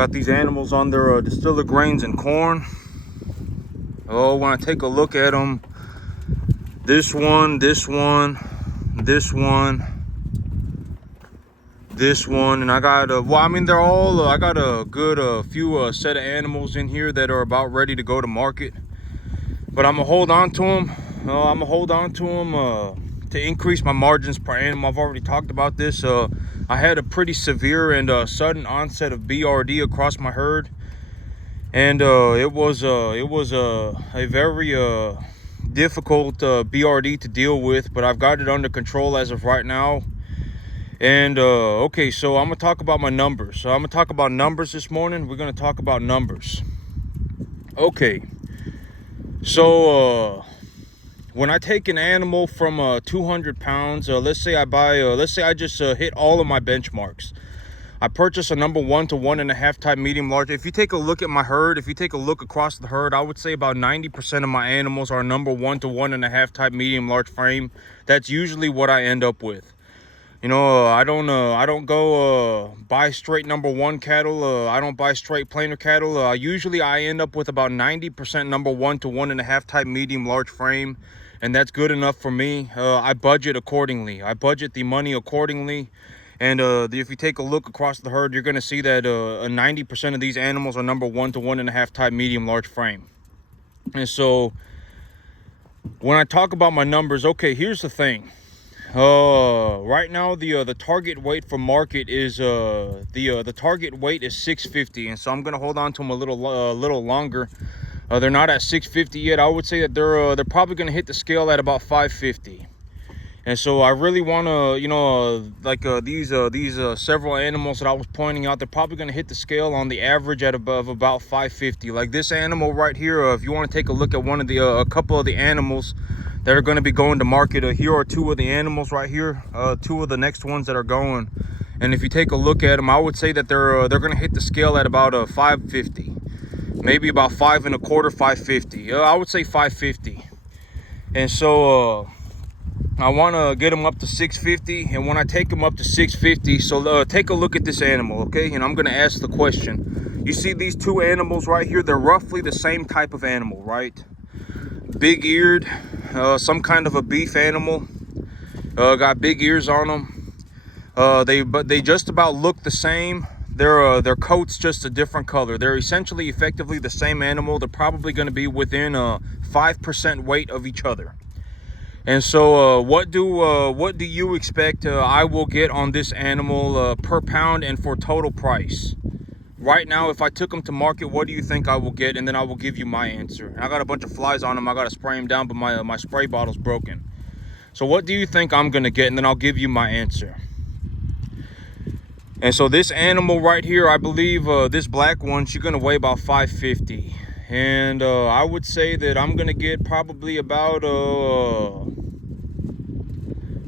Got these animals on their distiller grains and corn. Oh, when I take a look at them, this one, this one, this one, this one, and I got well, I mean, they're all I got a good few set of animals in here that are about ready to go to market, but I'm gonna hold on to them. To increase my margins per animal. I've already talked about this. I had a pretty severe and sudden onset of BRD across my herd, and it was a very difficult BRD to deal with, but I've got it under control as of right now. And okay, so I'm gonna talk about my numbers. So I'm gonna talk about numbers this morning. We're gonna talk about numbers. Okay, so when I take an animal from 200 pounds, let's say I just hit all of my benchmarks. I purchased a number 1 to 1.5 type medium large. If you take a look at my herd, if you take a look across the herd, I would say about 90% of my animals are number 1 to 1.5 type medium large frame. That's usually what I end up with. You know, I don't go buy straight number 1 cattle. I don't buy straight plainer cattle. Usually I end up with about 90% number 1 to 1.5 type medium large frame, and that's good enough for me. I budget accordingly. I budget the money accordingly. And if you take a look across the herd, you're going to see that 90% of these animals are number 1 to 1.5 type medium large frame. And so when I talk about my numbers, okay, here's the thing. Right now the target weight for market is the target weight is 650, and so I'm gonna hold on to them a little longer. They're not at 650 yet. I would say that they're probably gonna hit the scale at about 550. And so I really want to, you know, these several animals that I was pointing out, they're probably going to hit the scale on the average at above about 550. Like this animal right here, if you want to take a look at one of the a couple of the animals that are going to be going to market, here are 2 of the animals right here, 2 of the next ones that are going. And if you take a look at them, I would say that they're going to hit the scale at about 550, maybe about 5 1/4, 550. I would say 550. And so I want to get them up to 650, and when I take them up to 650, so take a look at this animal, okay? And I'm going to ask the question. You see these 2 animals right here? They're roughly the same type of animal, right? Big-eared, some kind of a beef animal. Got big ears on them. They just about look the same. Their coat's just a different color. They're essentially, effectively the same animal. They're probably going to be within 5% weight of each other. And so what do you expect I will get on this animal per pound and for total price? Right now, if I took them to market, what do you think I will get? And then I will give you my answer. And I got a bunch of flies on them. I got to spray them down, but my spray bottle's broken. So what do you think I'm going to get? And then I'll give you my answer. And so this animal right here, I believe this black one, she's going to weigh about 550. And I would say that I'm going to get probably about,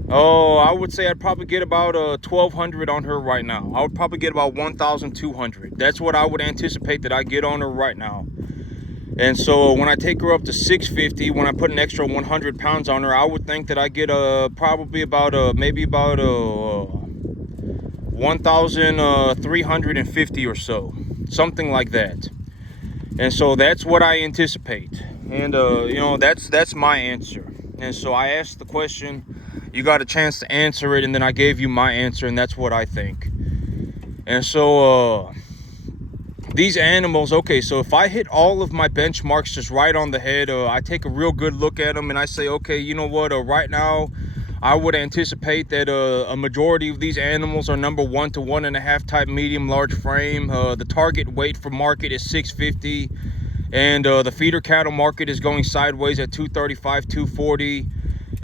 I would say I'd probably get about 1,200 on her right now. I would probably get about 1,200. That's what I would anticipate that I get on her right now. And so when I take her up to 650, when I put an extra 100 pounds on her, I would think that I get probably about maybe about 1,350 or so, something like that. And so that's what I anticipate. And you know, that's my answer. And so I asked the question, you got a chance to answer it, and then I gave you my answer, and that's what I think. And so these animals, okay, so if I hit all of my benchmarks just right on the head, I take a real good look at them and I say, okay, you know what, right now I would anticipate that a majority of these animals are number 1 to 1.5 type medium large frame. The target weight for market is 650, and the feeder cattle market is going sideways at 235, 240.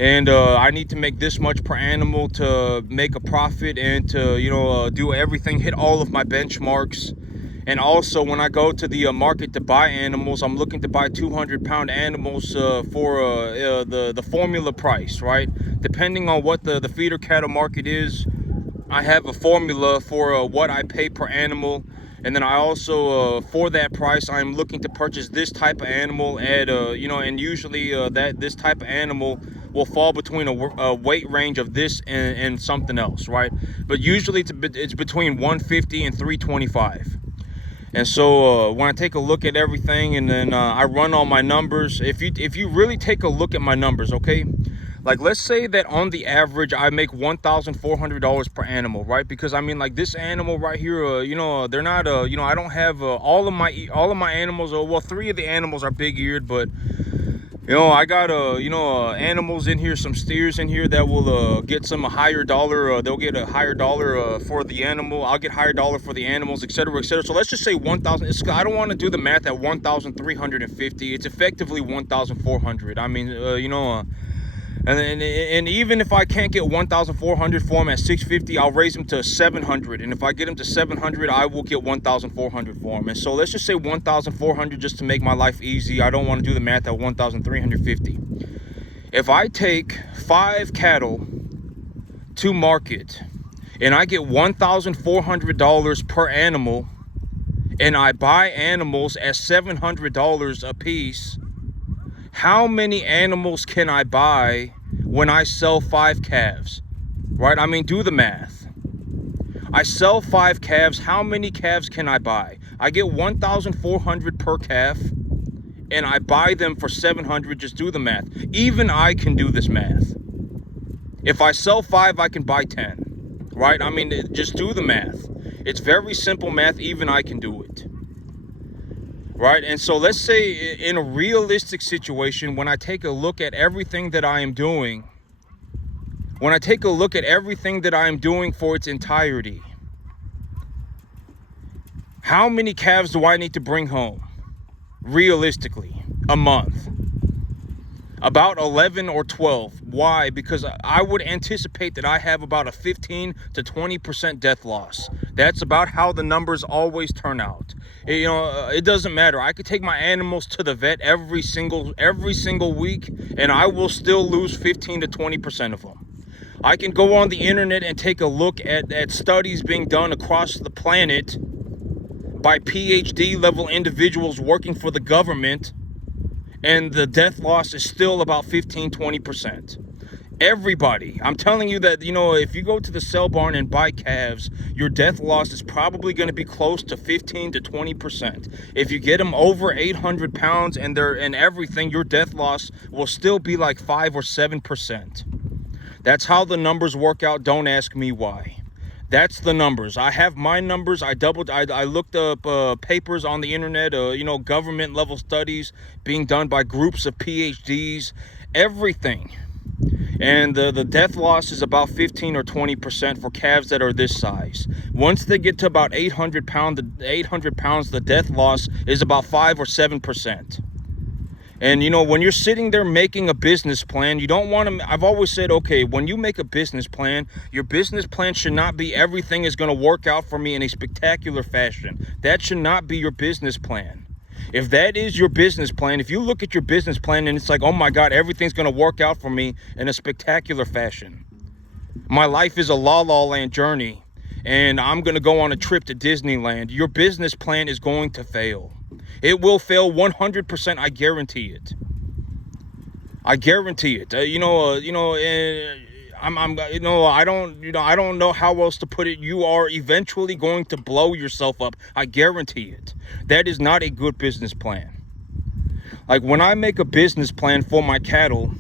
And I need to make this much per animal to make a profit and to, you know, do everything, hit all of my benchmarks. And also, when I go to the market to buy animals, I'm looking to buy 200-pound animals for the formula price, right? Depending on what the feeder cattle market is, I have a formula for what I pay per animal. And then I also, for that price, I'm looking to purchase this type of animal at, you know, and usually this type of animal will fall between a weight range of this and something else, right? But usually it's between 150 and 325. And so when I take a look at everything, and then I run all my numbers, if you really take a look at my numbers, okay, like let's say that on the average I make $1,400 per animal, right? Because I mean, like this animal right here, they're not I don't have all of my animals, well, 3 of the animals are big eared, but I got animals in here, some steers in here that will get some a higher dollar. They'll get a higher dollar for the animal. I'll get higher dollar for the animals, etc., etc. So let's just say 1,000. I don't want to do the math at 1,350. It's effectively 1,400. I mean, and even if I can't get 1,400 for them at 650, I'll raise them to 700. And if I get them to 700, I will get 1,400 for them. And so let's just say 1,400 just to make my life easy. I don't want to do the math at 1,350. If I take 5 cattle to market and I get $1,400 per animal, and I buy animals at $700 a piece, how many animals can I buy when I sell 5 calves? Right? I mean, do the math. I sell 5 calves. How many calves can I buy? I get 1,400 per calf, and I buy them for 700. Just do the math. Even I can do this math. If I sell 5, I can buy 10. Right? I mean, just do the math. It's very simple math. Even I can do it. Right? And so let's say in a realistic situation, when I take a look at everything that I am doing, for its entirety, how many calves do I need to bring home realistically a month? About 11 or 12. Why? Because I would anticipate that I have about a 15 to 20% death loss. That's about how the numbers always turn out. It doesn't matter. I could take my animals to the vet every single week, and I will still lose 15 to 20% of them. I can go on the internet and take a look at studies being done across the planet by PhD level individuals working for the government, and the death loss is still about 15-20%. Everybody, I'm telling you that, if you go to the sale barn and buy calves, your death loss is probably going to be close to 15 to 20%. If you get them over 800 pounds and everything, your death loss will still be like 5 or 7%. That's how the numbers work out. Don't ask me why. That's the numbers. I have my numbers. I looked up papers on the internet, government level studies being done by groups of PhDs, everything. And the death loss is about 15 or 20% for calves that are this size. Once they get to about 800 pounds, the death loss is about 5 or 7%. And when you're sitting there making a business plan, you don't want to, I've always said, okay, when you make a business plan, your business plan should not be everything is going to work out for me in a spectacular fashion. That should not be your business plan. If that is your business plan, if you look at your business plan and it's like, oh my God, everything's going to work out for me in a spectacular fashion. My life is a La La Land journey, and I'm going to go on a trip to Disneyland. Your business plan is going to fail. It will fail 100%. I guarantee it. I guarantee it. I don't know how else to put it. You are eventually going to blow yourself up. I guarantee it. That is not a good business plan. Like when I make a business plan for my cattle,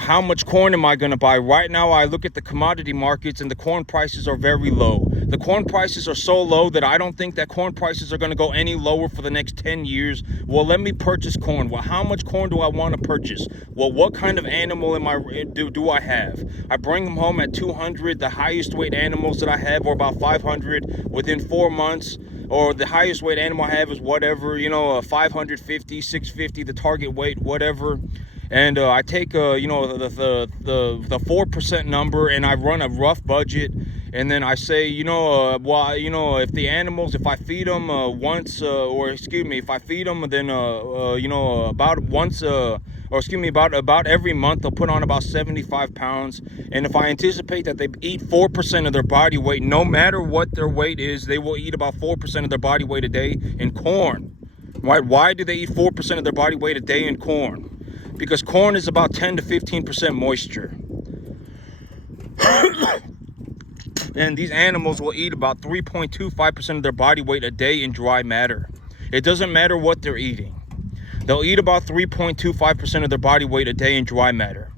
how much corn am I going to buy? Right now, I look at the commodity markets and the corn prices are very low. The corn prices are so low that I don't think that corn prices are going to go any lower for the next 10 years. Well, let me purchase corn. Well, how much corn do I want to purchase? Well, what kind of animal do I have? I bring them home at 200. The highest weight animals that I have are about 500 within 4 months. Or the highest weight animal I have is whatever, 550, 650, the target weight, whatever. And I take the 4% number and I run a rough budget, and then I say, if the animals, if I feed them if I feed them, then about every month they'll put on about 75 pounds. And if I anticipate that they eat 4% of their body weight, no matter what their weight is, they will eat about 4% of their body weight a day in corn. Right? Why do they eat 4% of their body weight a day in corn? Because corn is about 10 to 15% moisture. And these animals will eat about 3.25% of their body weight a day in dry matter. It doesn't matter what they're eating. They'll eat about 3.25% of their body weight a day in dry matter.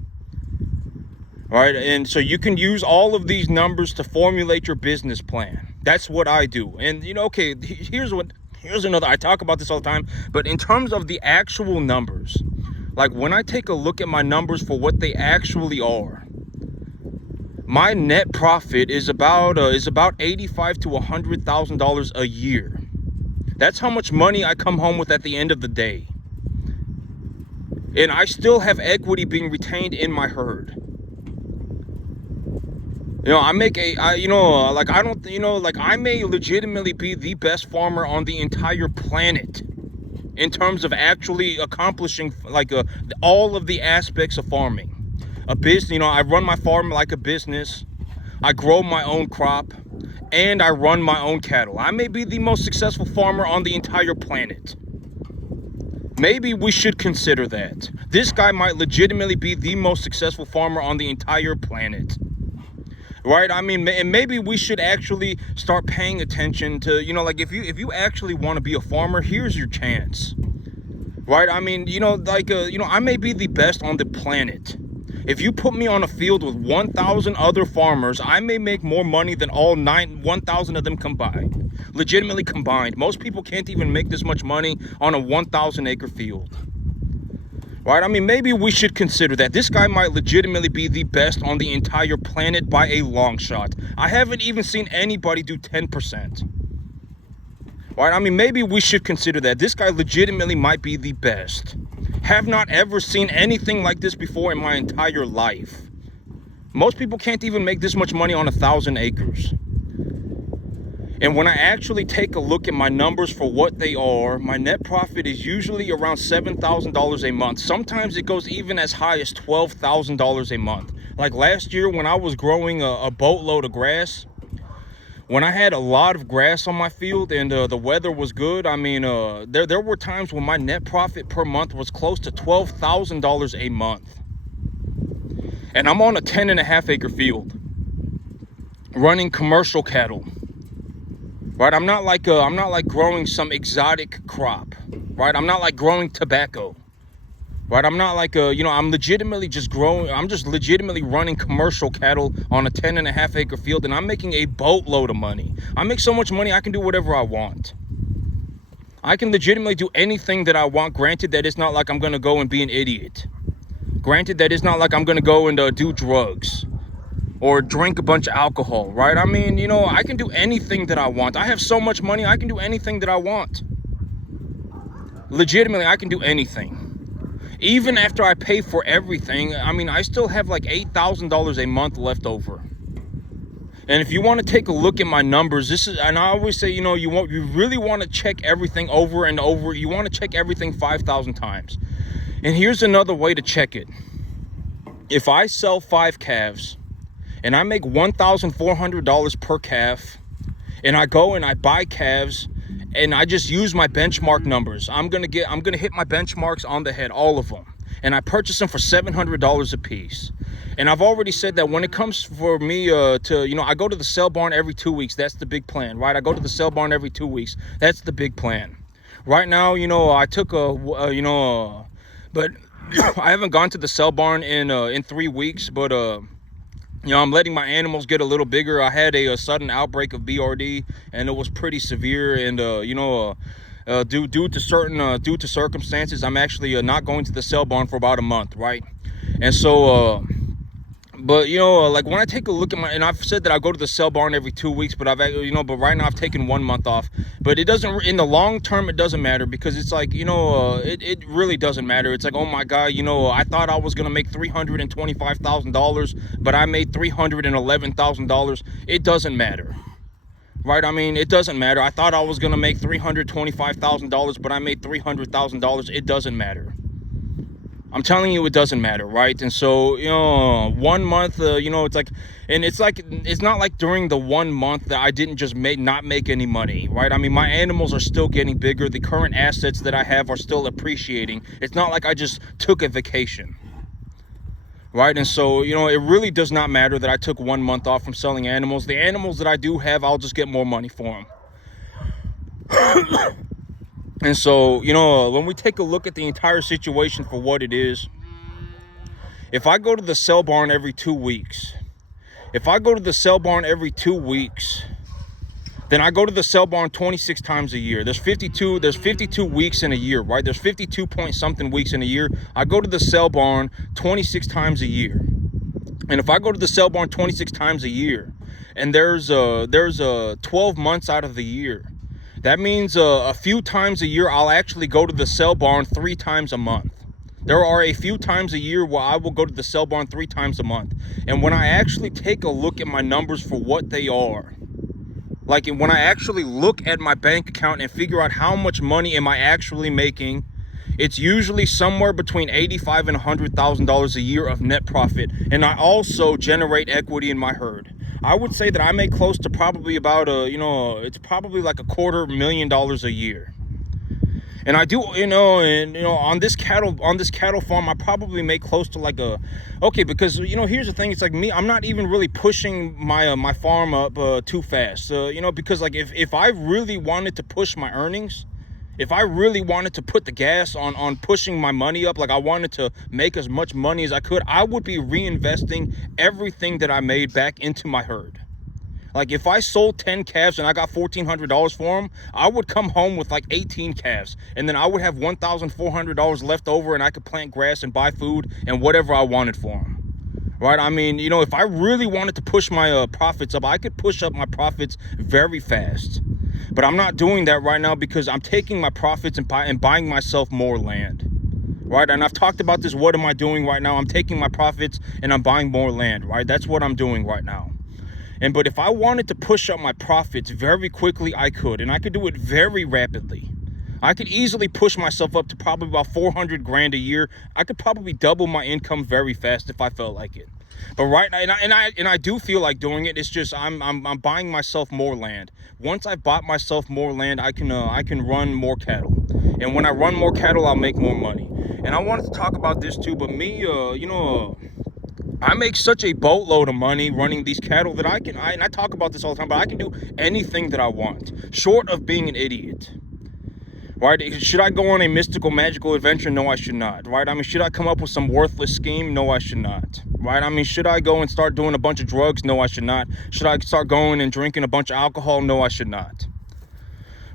All right, and so you can use all of these numbers to formulate your business plan. That's what I do. And okay, here's another, I talk about this all the time, but in terms of the actual numbers, like when I take a look at my numbers for what they actually are, my net profit is about $85,000 to $100,000 a year. That's how much money I come home with at the end of the day. And I still have equity being retained in my herd. I make I may legitimately be the best farmer on the entire planet in terms of actually accomplishing all of the aspects of farming. A business, I run my farm like a business. I grow my own crop and I run my own cattle. I may be the most successful farmer on the entire planet. Maybe we should consider that. This guy might legitimately be the most successful farmer on the entire planet. Right? I mean, and maybe we should actually start paying attention to, if you actually want to be a farmer, here's your chance. Right? I mean, I may be the best on the planet. If you put me on a field with 1,000 other farmers, I may make more money than all 1,000 of them combined. Legitimately combined. Most people can't even make this much money on a 1,000 acre field. Right? I mean, maybe we should consider that. This guy might legitimately be the best on the entire planet by a long shot. I haven't even seen anybody do 10%. Right? I mean, maybe we should consider that. This guy legitimately might be the best. Have not ever seen anything like this before in my entire life. Most people can't even make this much money on 1,000 acres. And when I actually take a look at my numbers for what they are, my net profit is usually around $7,000 a month. Sometimes it goes even as high as $12,000 a month. Like last year when I was growing a boatload of grass, when I had a lot of grass on my field and the weather was good, I mean, there were times when my net profit per month was close to $12,000 a month. And I'm on a 10.5 acre field running commercial cattle. Right, I'm not like growing some exotic crop. Right, I'm not like growing tobacco. Right, I'm not like I'm legitimately just growing. I'm just legitimately running commercial cattle on a 10.5 acre field, and I'm making a boatload of money. I make so much money I can do whatever I want. I can legitimately do anything that I want. Granted that it's not like I'm gonna go and be an idiot. Granted that it's not like I'm gonna go and do drugs or drink a bunch of alcohol, right? I mean, I can do anything that I want. I have so much money, I can do anything that I want. Legitimately, I can do anything. Even after I pay for everything, I mean, I still have like $8,000 a month left over. And if you want to take a look at my numbers, and I always say, you really want to check everything over and over. You want to check everything 5,000 times. And here's another way to check it. If I sell 5 calves, and I make $1,400 per calf, and I go and I buy calves, and I just use my benchmark numbers. I'm gonna hit my benchmarks on the head, all of them, and I purchase them for $700 a piece. And I've already said that when it comes for me I go to the sale barn every 2 weeks. That's the big plan, right? I go to the sale barn every 2 weeks. That's the big plan. Right now, I took but I haven't gone to the sale barn in 3 weeks, but I'm letting my animals get a little bigger. I had a sudden outbreak of BRD, and it was pretty severe. And due to circumstances, I'm actually not going to the sale barn for about a month, right? And so, but like when I take a look at and I've said that I go to the sale barn every 2 weeks, but but right now I've taken 1 month off. But it doesn't, in the long term, it doesn't matter, because it's like, it really doesn't matter. It's like, oh my God, I thought I was gonna make $325,000, but I made $311,000. It doesn't matter, right? I mean, it doesn't matter. I thought I was gonna make $325,000, but I made $300,000. It doesn't matter. I'm telling you, it doesn't matter, right? And so, 1 month, it's not like during the 1 month that I didn't just not make any money, right? I mean, my animals are still getting bigger. The current assets that I have are still appreciating. It's not like I just took a vacation, right? And so, you know, it really does not matter that I took 1 month off from selling animals. The animals that I do have, I'll just get more money for them. And so, you know, when we take a look at the entire situation for what it is, if I go to the sell barn every 2 weeks, then I go to the sell barn 26 times a year. There's 52 weeks in a year, right? There's 52 point something weeks in a year. I go to the sell barn 26 times a year. And if I go to the sell barn 26 times a year, and there's 12 months out of the year, that means a few times a year I'll actually go to the sell barn 3 times a month. There are a few times a year where I will go to the sell barn 3 times a month. And when I actually take a look at my numbers for what they are, like when I actually look at my bank account and figure out how much money am I actually making, it's usually somewhere between $85,000 and $100,000 a year of net profit. And I also generate equity in my herd. I would say that I make close to probably about it's probably like $250,000 a year. And I do, on this cattle farm, I probably make close to because, here's the thing. It's like me, I'm not even really pushing my farm up too fast. Because like if I really wanted to push my earnings, if I really wanted to put the gas on pushing my money up, like I wanted to make as much money as I could, I would be reinvesting everything that I made back into my herd. Like if I sold 10 calves and I got $1,400 for them, I would come home with like 18 calves. And then I would have $1,400 left over, and I could plant grass and buy food and whatever I wanted for them. Right? I mean, if I really wanted to push my profits up, I could push up my profits very fast. But I'm not doing that right now because I'm taking my profits and buying myself more land. Right? And I've talked about this. What am I doing right now? I'm taking my profits and I'm buying more land. Right? That's what I'm doing right now. But if I wanted to push up my profits very quickly, I could. And I could do it very rapidly. I could easily push myself up to probably about $400,000 a year. I could probably double my income very fast if I felt like it. But right now, and I do feel like doing it. It's just I'm buying myself more land. Once I've bought myself more land, I can run more cattle. And when I run more cattle, I'll make more money. And I wanted to talk about this too. But me, I make such a boatload of money running these cattle that I talk about this all the time, but I can do anything that I want, short of being an idiot. Right? Should I go on a mystical, magical adventure? No, I should not. Right? I mean, should I come up with some worthless scheme? No, I should not. Right? I mean, should I go and start doing a bunch of drugs? No, I should not. Should I start going and drinking a bunch of alcohol? No, I should not.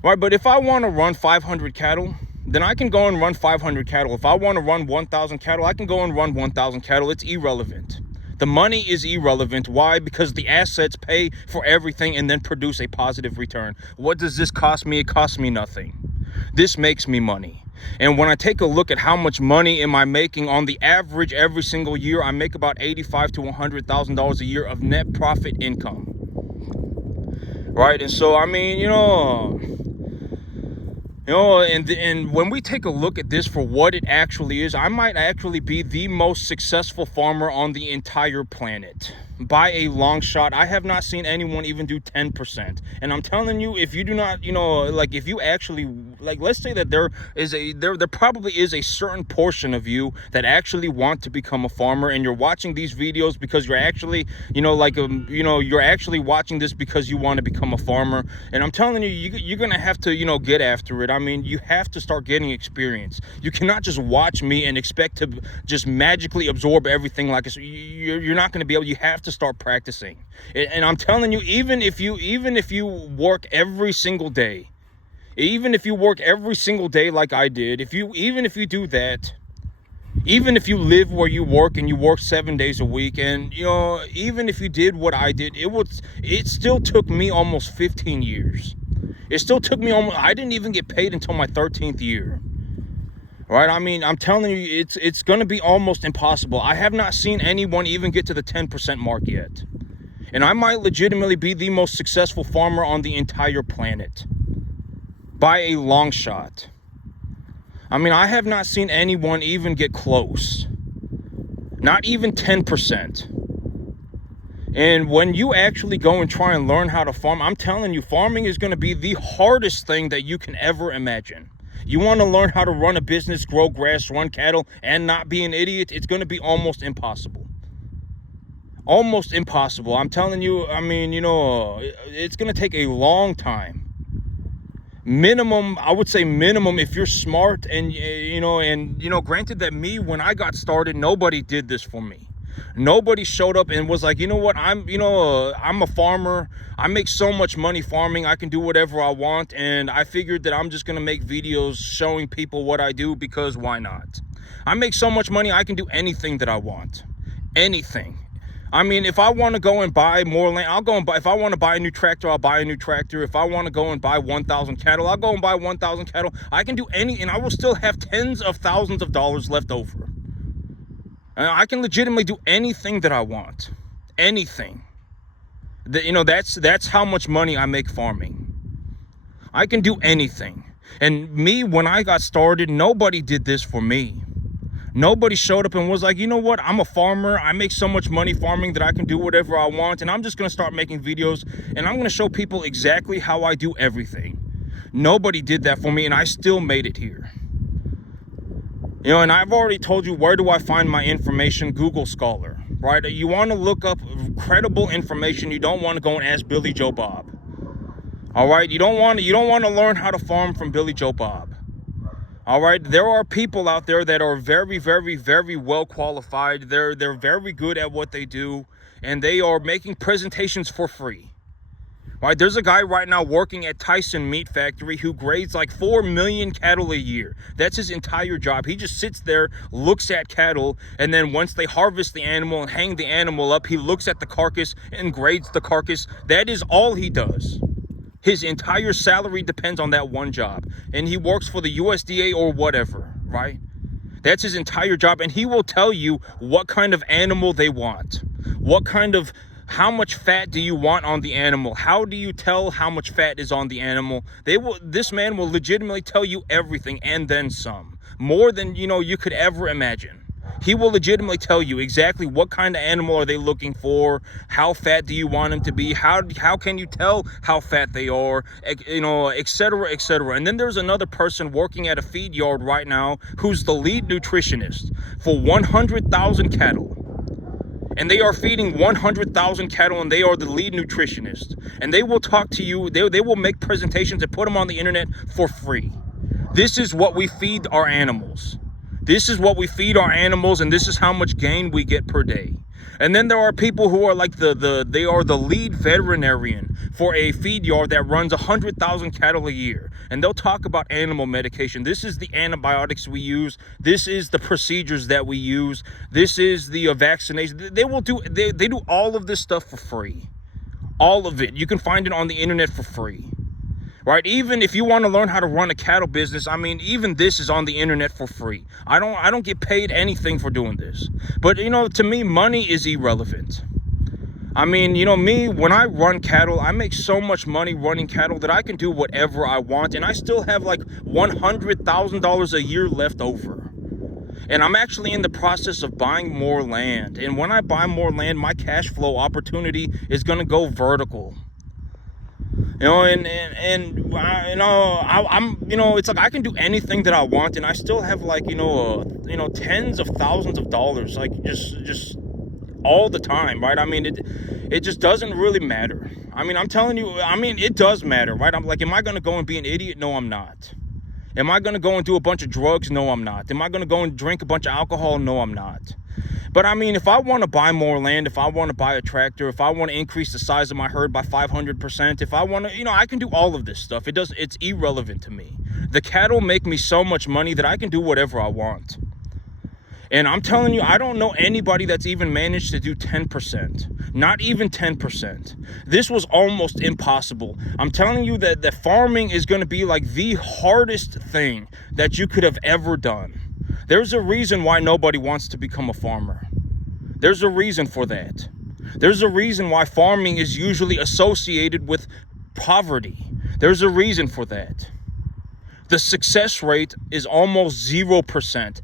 Right? But if I want to run 500 cattle, then I can go and run 500 cattle. If I want to run 1,000 cattle, I can go and run 1,000 cattle. It's irrelevant. The money is irrelevant. Why? Because the assets pay for everything and then produce a positive return. What does this cost me? It costs me nothing. This makes me money. And when I take a look at how much money am I making on the average every single year, I make about $85,000 to $100,000 a year of net profit income. Right? And so, I mean, and when we take a look at this for what it actually is, I might actually be the most successful farmer on the entire planet. By a long shot. I have not seen anyone even do 10%. And I'm telling you, if you do not, if you actually, let's say that there probably is a certain portion of you that actually want to become a farmer, and you're watching these videos because you're actually, you're actually watching this because you want to become a farmer. And I'm telling you, you're going to have to, get after it. I mean, you have to start getting experience. You cannot just watch me and expect to just magically absorb everything like this. You're not going to be able, you have to start practicing. And I'm telling you, even if you work every single day, like I did, if you do that, even if you live where you work and you work 7 days a week, and even if you did what I did, it still took me almost 15 years. It still took me I didn't even get paid until my 13th year. Right? I mean, I'm telling you, it's going to be almost impossible. I have not seen anyone even get to the 10% mark yet. And I might legitimately be the most successful farmer on the entire planet. By a long shot. I mean, I have not seen anyone even get close. Not even 10%. And when you actually go and try and learn how to farm, I'm telling you, farming is going to be the hardest thing that you can ever imagine. You want to learn how to run a business, grow grass, run cattle, and not be an idiot, it's going to be almost impossible. Almost impossible. I'm telling you, I mean, it's going to take a long time. Minimum, I would say minimum, if you're smart and, granted that when I got started, nobody did this for me. Nobody showed up and was like, you know what, I'm a farmer. I make so much money farming. I can do whatever I want. And I figured that I'm just going to make videos showing people what I do, because why not? I make so much money. I can do anything that I want. Anything. I mean, if I want to go and buy more land, I'll go and buy. If I want to buy a new tractor, I'll buy a new tractor. If I want to go and buy 1,000 cattle, I'll go and buy 1,000 cattle. I can do and I will still have tens of thousands of dollars left over. And I can legitimately do anything that I want. Anything. That's how much money I make farming. I can do anything. And when I got started, nobody did this for me. Nobody showed up and was like, you know what, I'm a farmer. I make so much money farming that I can do whatever I want. And I'm just going to start making videos. And I'm going to show people exactly how I do everything. Nobody did that for me. And I still made it here. And I've already told you, where do I find my information? Google Scholar, right? You want to look up credible information. You don't want to go and ask Billy Joe Bob. All right. You don't want to learn how to farm from Billy Joe Bob. All right, there are people out there that are very, very, very well qualified. They're very good at what they do, and they are making presentations for free. Right? There's a guy right now working at Tyson Meat Factory who grades like 4 million cattle a year. That's his entire job. He just sits there, looks at cattle, and then once they harvest the animal and hang the animal up, he looks at the carcass and grades the carcass. That is all he does. His entire salary depends on that one job. And he works for the USDA or whatever, right? That's his entire job. And he will tell you what kind of animal they want. How much fat do you want on the animal? How do you tell how much fat is on the animal? This man will legitimately tell you everything and then some. More than, you could ever imagine. He will legitimately tell you exactly what kind of animal are they looking for, how fat do you want them to be, how can you tell how fat they are, et cetera, et cetera. And then there's another person working at a feed yard right now who's the lead nutritionist for 100,000 cattle. And they are feeding 100,000 cattle, and they are the lead nutritionist. And they will talk to you, they will make presentations and put them on the internet for free. This is what we feed our animals. This is what we feed our animals, and this is how much gain we get per day. And then there are people who are like they are the lead veterinarian for a feed yard that runs 100,000 cattle a year. And they'll talk about animal medication. This is the antibiotics we use. This is the procedures that we use. This is the vaccination. They do all of this stuff for free. All of it. You can find it on the internet for free. Right? Even if you want to learn how to run a cattle business, I mean, even this is on the internet for free. I don't get paid anything for doing this. But, to me, money is irrelevant. I mean, me, when I run cattle, I make so much money running cattle that I can do whatever I want. And I still have like $100,000 a year left over. And I'm actually in the process of buying more land. And when I buy more land, my cash flow opportunity is going to go vertical. I'm it's like I can do anything that I want, and I still have like, tens of thousands of dollars, like just all the time, right? I mean, it just doesn't really matter. I mean, I'm telling you, it does matter, right? I'm like, am I going to go and be an idiot? No, I'm not. Am I going to go and do a bunch of drugs? No, I'm not. Am I going to go and drink a bunch of alcohol? No, I'm not. But I mean, if I want to buy more land, if I want to buy a tractor, if I want to increase the size of my herd by 500%, if I want to, I can do all of this stuff. It's irrelevant to me. The cattle make me so much money that I can do whatever I want. And I'm telling you, I don't know anybody that's even managed to do 10%. Not even 10%. This was almost impossible. I'm telling you that farming is going to be like the hardest thing that you could have ever done. There's a reason why nobody wants to become a farmer. There's a reason for that. There's a reason why farming is usually associated with poverty. There's a reason for that. The success rate is almost 0%.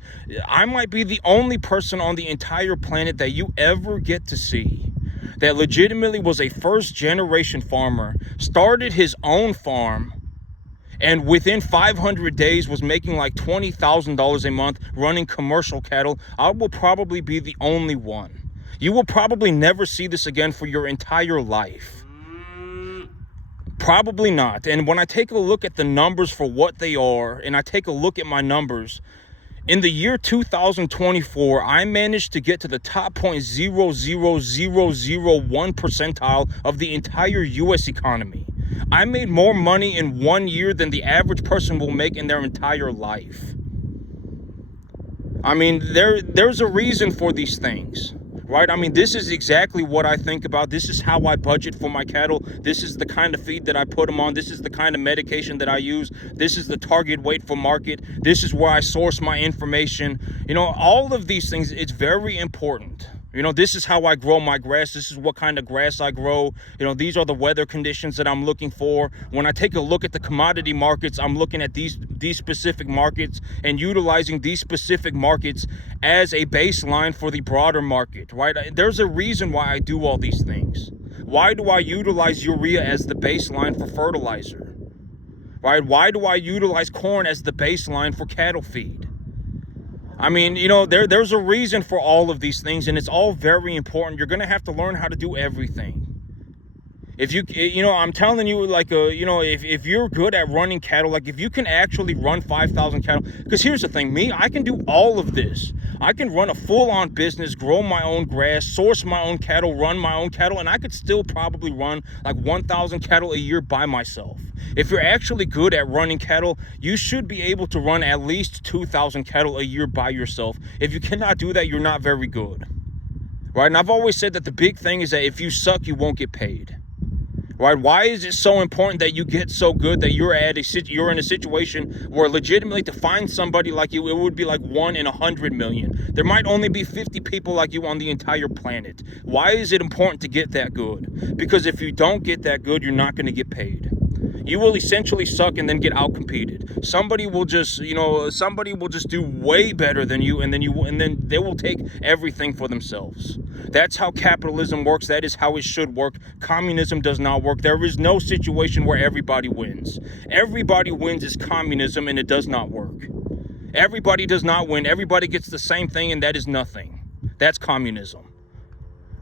I might be the only person on the entire planet that you ever get to see that legitimately was a first generation farmer, started his own farm, and within 500 days was making like $20,000 a month running commercial cattle. I will probably be the only one. You will probably never see this again for your entire life. Probably not. And when I take a look at the numbers for what they are, and I take a look at my numbers, in the year 2024, I managed to get to the top 0.00001 percentile of the entire U.S. economy. I made more money in 1 year than the average person will make in their entire life. I mean, there's a reason for these things, right? I mean, this is exactly what I think about. This is how I budget for my cattle. This is the kind of feed that I put them on. This is the kind of medication that I use. This is the target weight for market. This is where I source my information. You know, all of these things, it's very important. You know, this is how I grow my grass. This is what kind of grass I grow. You know, these are the weather conditions that I'm looking for. When I take a look at the commodity markets, I'm looking at these specific markets and utilizing these specific markets as a baseline for the broader market, right? There's a reason why I do all these things. Why do I utilize urea as the baseline for fertilizer, right? Why do I utilize corn as the baseline for cattle feed? I mean, you know, there's a reason for all of these things, and it's all very important. You're going to have to learn how to do everything. If you know, I'm telling you, like, you know, if you're good at running cattle, like if you can actually run 5,000 cattle, because here's the thing, I can do all of this. I can run a full-on business, grow my own grass, source my own cattle, run my own cattle, and I could still probably run like 1,000 cattle a year by myself. If you're actually good at running cattle, you should be able to run at least 2,000 cattle a year by yourself. If you cannot do that, you're not very good, right? And I've always said that the big thing is that if you suck, you won't get paid. Right? Why is it so important that you get so good that you're in a situation where legitimately to find somebody like you, it would be like 1 in 100 million. There might only be 50 people like you on the entire planet. Why is it important to get that good? Because if you don't get that good, you're not going to get paid. You will essentially suck and then get outcompeted. Somebody will just do way better than you, and then they will take everything for themselves. That's how capitalism works. That is how it should work. Communism does not work. There is no situation where everybody wins. Everybody wins is communism, and it does not work. Everybody does not win. Everybody gets the same thing, and that is nothing. That's communism.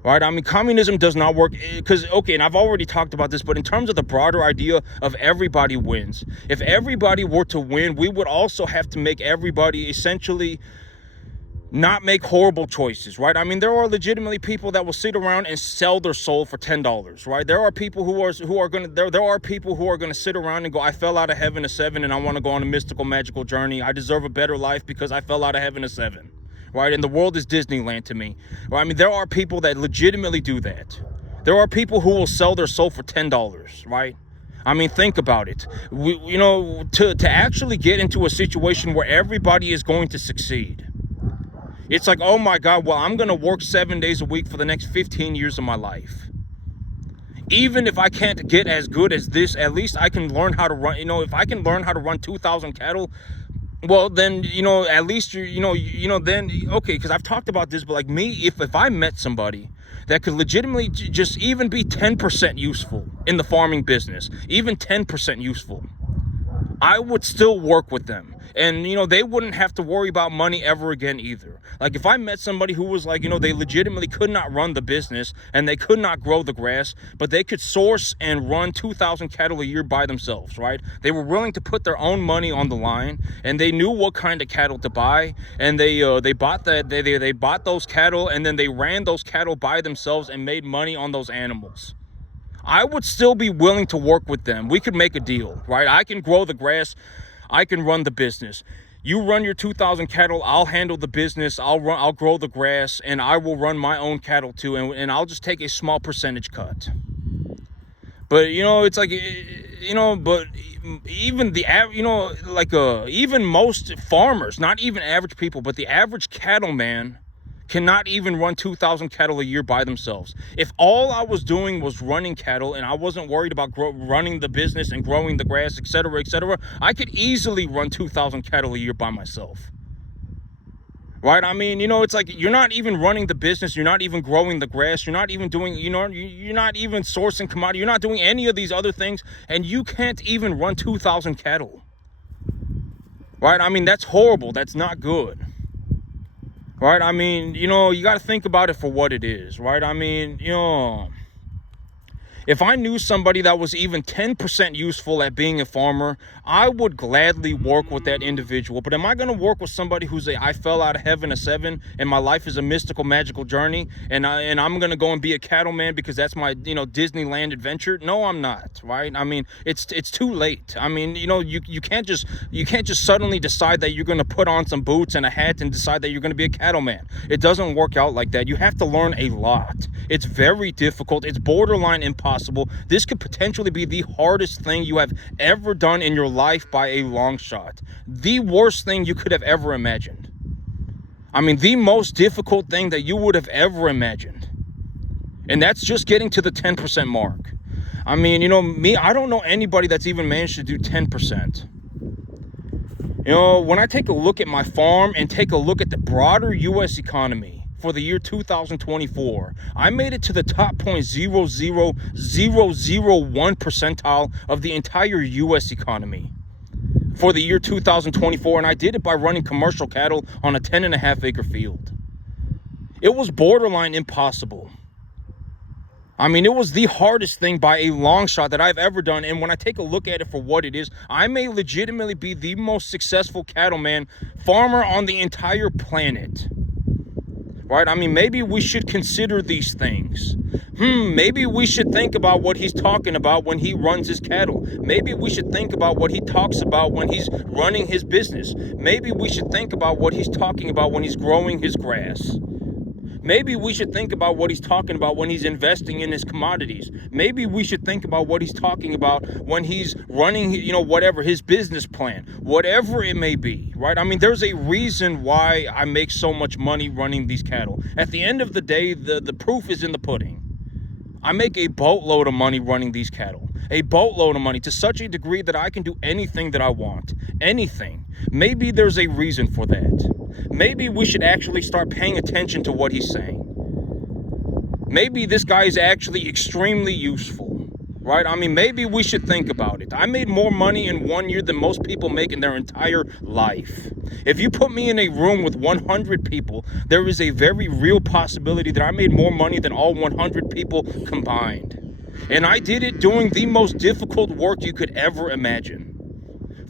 Right? I mean, communism does not work because, okay, and I've already talked about this, but in terms of the broader idea of everybody wins, if everybody were to win, we would also have to make everybody essentially not make horrible choices, right? I mean, there are legitimately people that will sit around and sell their soul for $10, right? There are people who are going to sit around and go, I fell out of heaven at 7 and I want to go on a mystical, magical journey. I deserve a better life because I fell out of heaven at 7. Right? And the world is Disneyland to me. Right? I mean, there are people that legitimately do that. There are people who will sell their soul for $10, right? I mean, think about it. You know, to actually get into a situation where everybody is going to succeed. It's like, oh my God, well, I'm going to work 7 days a week for the next 15 years of my life. Even if I can't get as good as this, at least I can learn how to run. You know, if I can learn how to run 2,000 cattle, well, then, you know, at least then, okay, because I've talked about this, but like me, if I met somebody that could legitimately just even be 10% useful in the farming business, even 10% useful, I would still work with them. And, you know, they wouldn't have to worry about money ever again either. Like if I met somebody who was like, you know, they legitimately could not run the business and they could not grow the grass, but they could source and run 2,000 cattle a year by themselves, right? They were willing to put their own money on the line, and they knew what kind of cattle to buy, and they bought they bought those cattle, and then they ran those cattle by themselves and made money on those animals. I would still be willing to work with them. We could make a deal, right? I can grow the grass. I can run the business. You run your 2,000 cattle. I'll handle the business. I'll grow the grass, and I will run my own cattle too. And I'll just take a small percentage cut. But, you know, it's like, you know, but even even most farmers, not even average people, but the average cattleman cannot even run 2,000 cattle a year by themselves. If all I was doing was running cattle and I wasn't worried about running the business and growing the grass, etc., I could easily run 2,000 cattle a year by myself. Right? I mean, you know, it's like you're not even running the business. You're not even growing the grass. You're not even doing, you know, you're not even sourcing commodity. You're not doing any of these other things, and you can't even run 2,000 cattle. Right? I mean, that's horrible. That's not good. right? I mean, you know, you got to think about it for what it is, right? I mean, you know, if I knew somebody that was even 10% useful at being a farmer, I would gladly work with that individual. But am I going to work with somebody who's I fell out of heaven a 7 and my life is a mystical, magical journey, and I'm going to go and be a cattleman because that's my, you know, Disneyland adventure? No, I'm not, right? I mean, it's too late. I mean, you know, you can't just suddenly decide that you're going to put on some boots and a hat and decide that you're going to be a cattleman. It doesn't work out like that. You have to learn a lot. It's very difficult. It's borderline impossible. This could potentially be the hardest thing you have ever done in your life by a long shot. The worst thing you could have ever imagined. I mean, the most difficult thing that you would have ever imagined. And that's just getting to the 10% mark. I mean, you know, me, I don't know anybody that's even managed to do 10%. You know, when I take a look at my farm and take a look at the broader U.S. economy, for the year 2024, I made it to the top 0.00001 percentile of the entire U.S. economy for the year 2024, and I did it by running commercial cattle on a 10.5 acre field. It was borderline impossible. I mean, it was the hardest thing by a long shot that I've ever done. And when I take a look at it for what it is, I may legitimately be the most successful cattleman farmer on the entire planet. Right? I mean, maybe we should consider these things. Maybe we should think about what he's talking about when he runs his cattle. Maybe we should think about what he talks about when he's running his business. Maybe we should think about what he's talking about when he's growing his grass. Maybe we should think about what he's talking about when he's investing in his commodities. Maybe we should think about what he's talking about when he's running, you know, whatever, his business plan, whatever it may be, right? I mean, there's a reason why I make so much money running these cattle. At the end of the day, the proof is in the pudding. I make a boatload of money running these cattle, a boatload of money to such a degree that I can do anything that I want, anything. Maybe there's a reason for that. Maybe we should actually start paying attention to what he's saying. Maybe this guy is actually extremely useful, right? I mean, maybe we should think about it. I made more money in 1 year than most people make in their entire life. If you put me in a room with 100 people, there is a very real possibility that I made more money than all 100 people combined. And I did it doing the most difficult work you could ever imagine.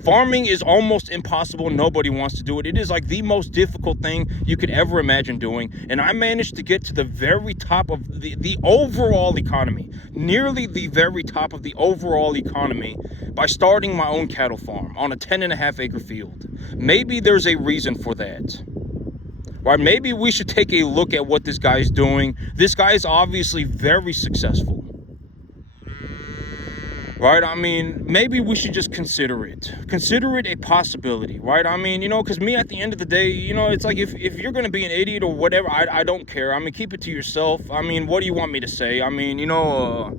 Farming is almost impossible. Nobody wants to do it. It is like the most difficult thing you could ever imagine doing. And I managed to get to the very top of the overall economy, nearly the very top of the overall economy, by starting my own cattle farm on a 10.5 acre field. Maybe there's a reason for that. Right? Maybe we should take a look at what this guy's doing. This guy is obviously very successful. Right? I mean, maybe we should just consider it. Consider it a possibility, right? I mean, you know, because me, at the end of the day, you know, it's like if you're going to be an idiot or whatever, I don't care. I mean, keep it to yourself. I mean, what do you want me to say? I mean, you know,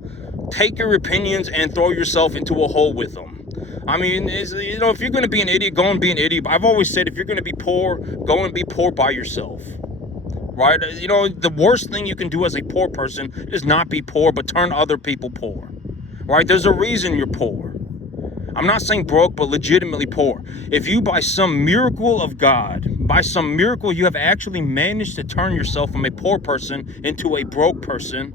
take your opinions and throw yourself into a hole with them. I mean, you know, if you're going to be an idiot, go and be an idiot. I've always said, if you're going to be poor, go and be poor by yourself. Right? You know, the worst thing you can do as a poor person is not be poor, but turn other people poor. Right? There's a reason you're poor. I'm not saying broke, but legitimately poor. If you, by some miracle of God, by some miracle, you have actually managed to turn yourself from a poor person into a broke person,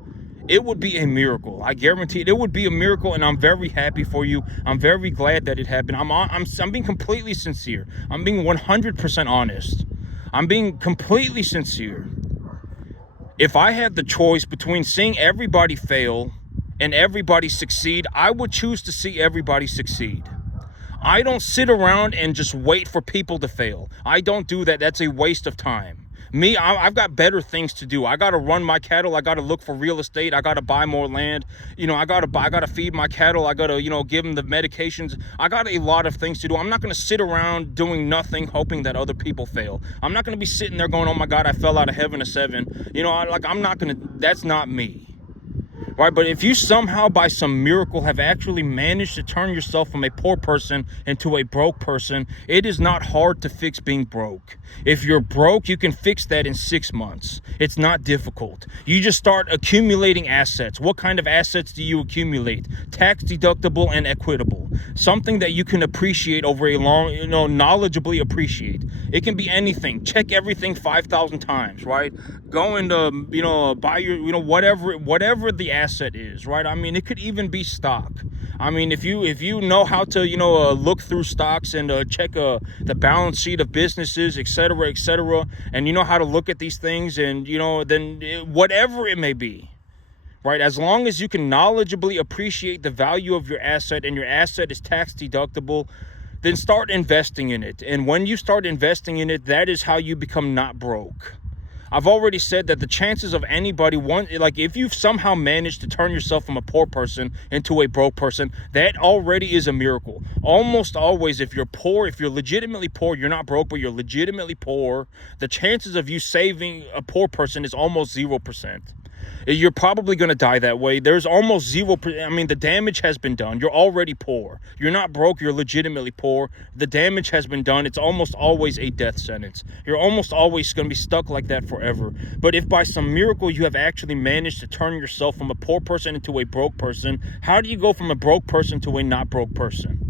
it would be a miracle. I guarantee it would be a miracle, and I'm very happy for you. I'm very glad that it happened. I'm being completely sincere. I'm being 100% honest. I'm being completely sincere. If I had the choice between seeing everybody fail and everybody succeed, I would choose to see everybody succeed. I don't sit around and just wait for people to fail. I don't do that. That's a waste of time. Me, I've got better things to do. I got to run my cattle. I got to look for real estate. I got to buy more land. You know, I got to feed my cattle. I got to, you know, give them the medications. I got a lot of things to do. I'm not going to sit around doing nothing, hoping that other people fail. I'm not going to be sitting there going, oh my God, I fell out of heaven a 7. You know, I'm not going to, that's not me. right? But if you somehow by some miracle have actually managed to turn yourself from a poor person into a broke person, it is not hard to fix being broke. If you're broke, you can fix that in 6 months. It's not difficult. You just start accumulating assets. What kind of assets do you accumulate? Tax deductible and equitable. Something that you can appreciate over a long, knowledgeably appreciate. It can be anything. Check everything 5,000 times, right? Go and buy your, whatever the asset is, right? I mean, it could even be stock. I mean, if you know how to look through stocks and check the balance sheet of businesses, etc., and you know how to look at these things, and then whatever it may be, right? As long as you can knowledgeably appreciate the value of your asset and your asset is tax deductible, then start investing in it. And when you start investing in it, that is how you become not broke. I've already said that the chances of anybody, if you've somehow managed to turn yourself from a poor person into a broke person, that already is a miracle. Almost always, if you're legitimately poor, you're not broke, but you're legitimately poor, the chances of you saving a poor person is almost 0%. You're probably going to die that way. There's almost 0%. I mean, the damage has been done. You're already poor. You're not broke. You're legitimately poor. The damage has been done. It's almost always a death sentence. You're almost always going to be stuck like that forever. But if by some miracle you have actually managed to turn yourself from a poor person into a broke person, how do you go from a broke person to a not broke person?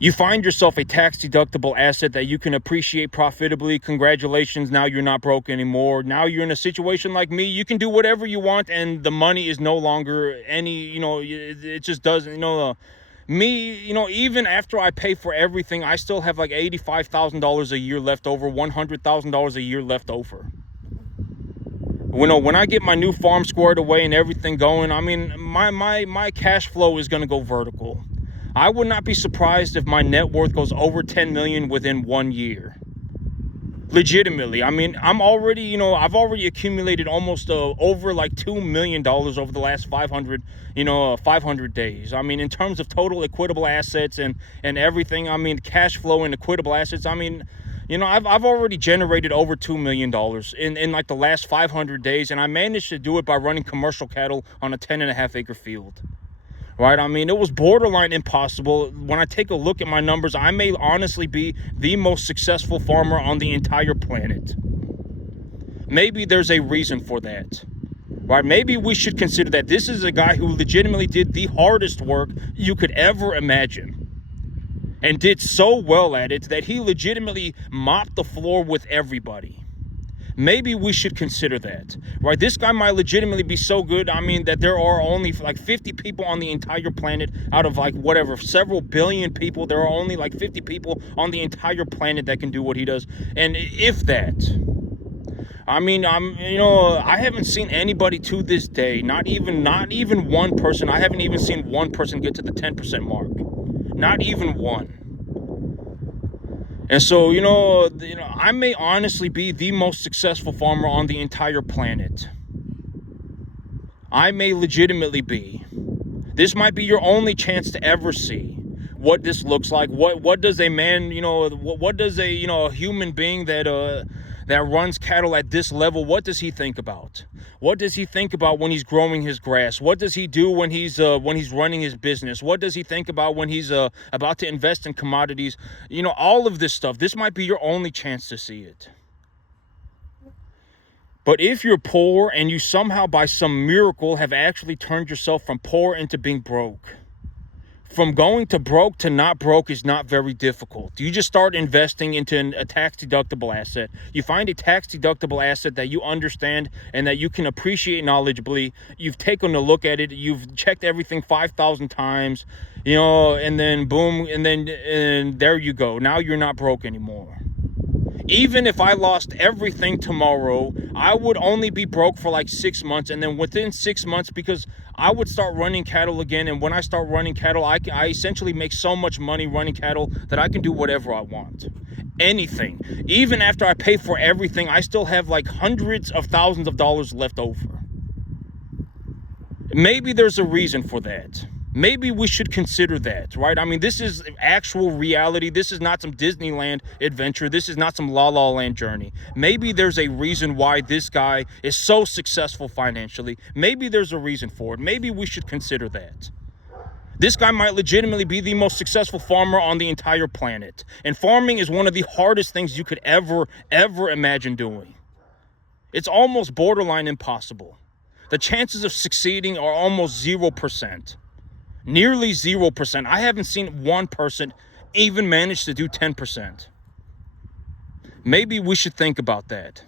You find yourself a tax-deductible asset that you can appreciate profitably. Congratulations, now you're not broke anymore. Now you're in a situation like me. You can do whatever you want, and the money is no longer it just doesn't, even after I pay for everything, I still have like $85,000 a year left over, $100,000 a year left over. When I get my new farm squared away and everything going, I mean, my cash flow is going to go vertical. I would not be surprised if my net worth goes over 10 million within 1 year. Legitimately. I mean, I've already accumulated almost over like $2 million over the last 500 days. I mean, in terms of total equitable assets and everything, I mean, cash flow and equitable assets, I mean, I've already generated over $2 million in like the last 500 days, and I managed to do it by running commercial cattle on a 10.5 acre field. Right? I mean, it was borderline impossible. When I take a look at my numbers, I may honestly be the most successful farmer on the entire planet. Maybe there's a reason for that. Right? Maybe we should consider that this is a guy who legitimately did the hardest work you could ever imagine. And did so well at it that he legitimately mopped the floor with everybody. Maybe we should consider that, right? This guy might legitimately be so good, I mean, that there are only like 50 people on the entire planet out of like several billion people. There are only like 50 people on the entire planet that can do what he does. And if that, I mean, I haven't seen anybody to this day, not even one person. I haven't even seen one person get to the 10% mark. Not even one. And so, I may honestly be the most successful farmer on the entire planet. I may legitimately be. This might be your only chance to ever see what this looks like. What does a man, what does a human being that runs cattle at this level, what does he think about? What does he think about when he's growing his grass? What does he do when he's running his business? What does he think about when he's about to invest in commodities? All of this stuff. This might be your only chance to see it. But if you're poor and you somehow by some miracle have actually turned yourself from poor into being broke, from going to broke to not broke is not very difficult. You just start investing into a tax-deductible asset. You find a tax-deductible asset that you understand and that you can appreciate knowledgeably. You've taken a look at it. You've checked everything 5,000 times, and then boom, and there you go. Now you're not broke anymore. Even if I lost everything tomorrow, I would only be broke for like 6 months. And then within 6 months, because I would start running cattle again. And when I start running cattle, I essentially make so much money running cattle that I can do whatever I want. Anything. Even after I pay for everything, I still have like hundreds of thousands of dollars left over. Maybe there's a reason for that. Maybe we should consider that, right? I mean, this is actual reality. This is not some Disneyland adventure. This is not some La La Land journey. Maybe there's a reason why this guy is so successful financially. Maybe there's a reason for it. Maybe we should consider that. This guy might legitimately be the most successful farmer on the entire planet. And farming is one of the hardest things you could ever imagine doing. It's almost borderline impossible. The chances of succeeding are almost 0%. Nearly 0%. I haven't seen one person even manage to do 10%. Maybe we should think about that.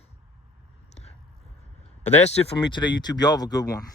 But that's it for me today, YouTube. Y'all have a good one.